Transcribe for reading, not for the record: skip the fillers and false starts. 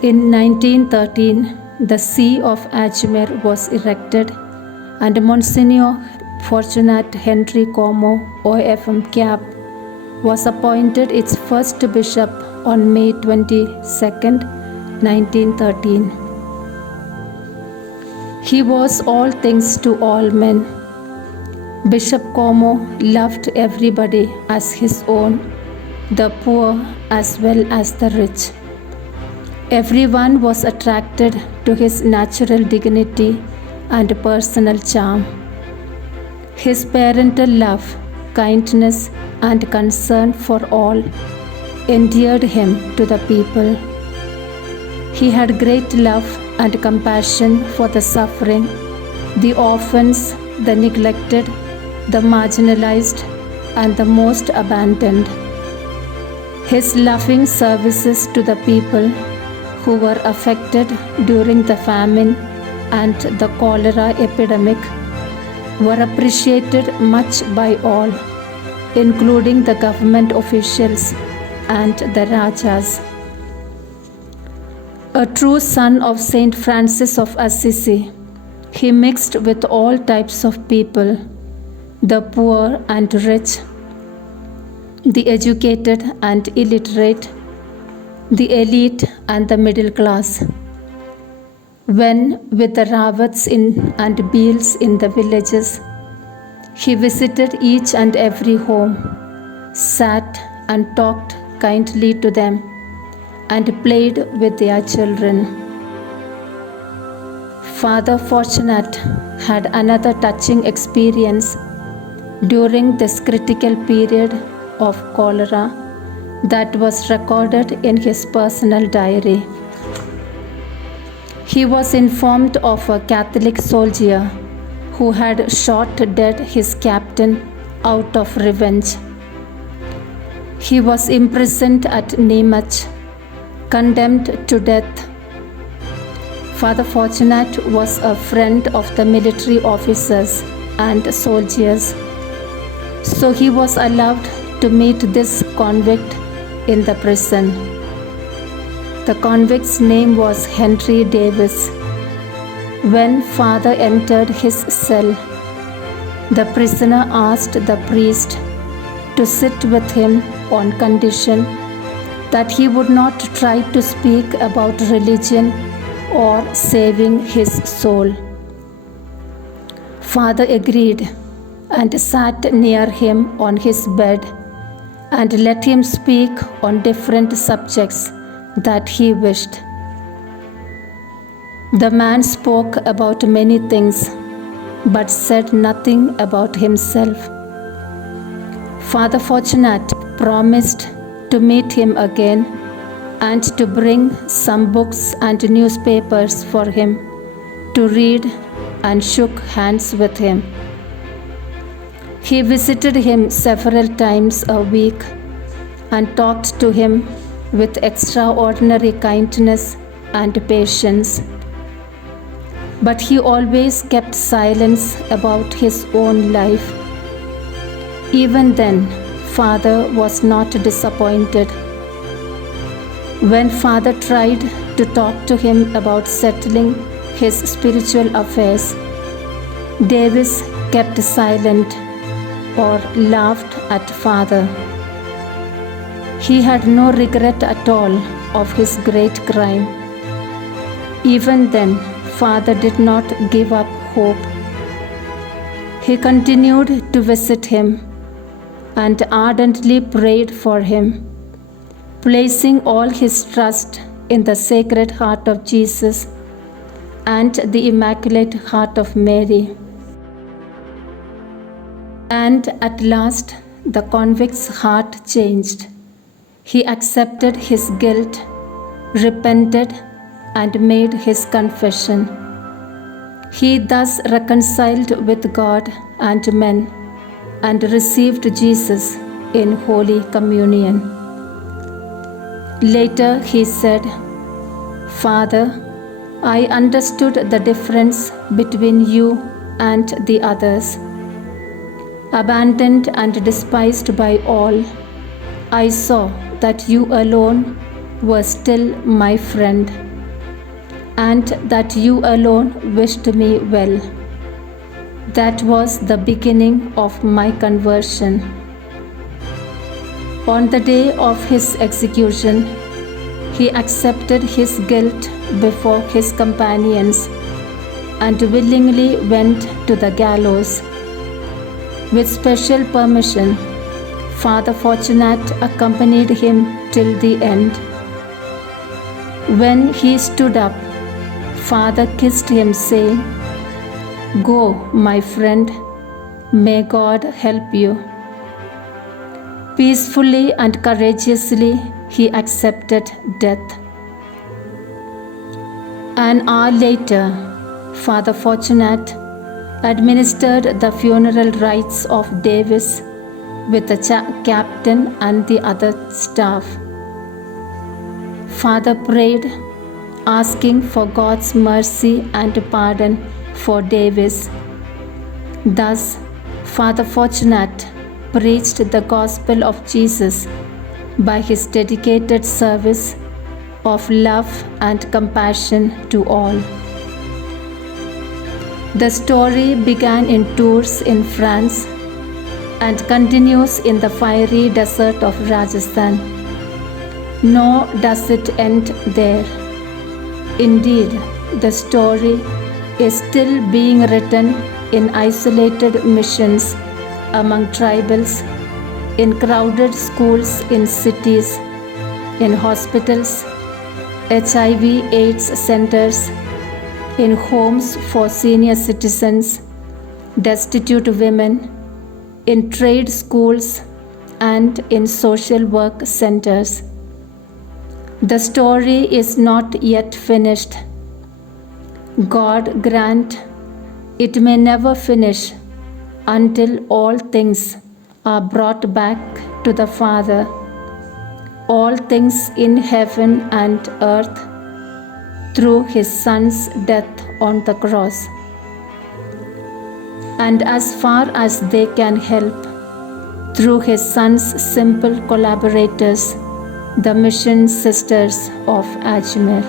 In 1913, the See of Ajmer was erected, and Monsignor Fortunat Henry Como, OFM Cap, was appointed its first bishop on May 22, 1913. He was all things to all men. Bishop Como loved everybody as his own, the poor as well as the rich. Everyone was attracted to his natural dignity and personal charm. His parental love, kindness, and concern for all endeared him to the people. He had great love and compassion for the suffering, the orphans, the neglected, the marginalized, and the most abandoned. His loving services to the people who were affected during the famine and the cholera epidemic were appreciated much by all, including the government officials and the Rajas. A true son of Saint Francis of Assisi, he mixed with all types of people, the poor and rich, the educated and illiterate, the elite and the middle class. When, with the Rawats and Beals in the villages, he visited each and every home, sat and talked kindly to them, and played with their children. Father Fortunat had another touching experience during this critical period of cholera that was recorded in his personal diary. He was informed of a Catholic soldier who had shot dead his captain out of revenge. He was imprisoned at Nemach, condemned to death. Father Fortunat was a friend of the military officers and soldiers, so he was allowed to meet this convict in the prison. The convict's name was Henry Davis. When Father entered his cell, the prisoner asked the priest to sit with him on condition that he would not try to speak about religion or saving his soul. Father agreed and sat near him on his bed and let him speak on different subjects that he wished. The man spoke about many things, but said nothing about himself. Father Fortunat promised to meet him again and to bring some books and newspapers for him to read, and shook hands with him. He visited him several times a week and talked to him with extraordinary kindness and patience. But he always kept silence about his own life. Even then, Father was not disappointed. When Father tried to talk to him about settling his spiritual affairs, Davis kept silent or laughed at Father. He had no regret at all of his great crime. Even then, Father did not give up hope. He continued to visit him and ardently prayed for him, placing all his trust in the Sacred Heart of Jesus and the Immaculate Heart of Mary. And at last, the convict's heart changed. He accepted his guilt, repented, and made his confession. He thus reconciled with God and men and received Jesus in Holy Communion. Later he said, "Father, I understood the difference between you and the others. Abandoned and despised by all, I saw that you alone were still my friend. and that you alone wished me well. That was the beginning of my conversion. On the day of his execution, he accepted his guilt before his companions and willingly went to the gallows. With special permission, Father Fortunat accompanied him till the end. When he stood up, Father kissed him, saying, "Go, my friend, may God help you." Peacefully and courageously he accepted death. An hour later, Father Fortunat administered the funeral rites of Davis with the captain and the other staff. Father prayed, asking for God's mercy and pardon for Davis. Thus, Father Fortunat preached the gospel of Jesus by his dedicated service of love and compassion to all. The story began in Tours in France and continues in the fiery desert of Rajasthan. Nor does it end there. Indeed, the story is still being written in isolated missions, among tribals, in crowded schools in cities, in hospitals, HIV/AIDS centers, in homes for senior citizens, destitute women, in trade schools, and in social work centers. The story is not yet finished. God grant it may never finish until all things are brought back to the Father, all things in heaven and earth, through his Son's death on the cross. And as far as they can help, through his Son's simple collaborators, the Mission Sisters of Ajmer.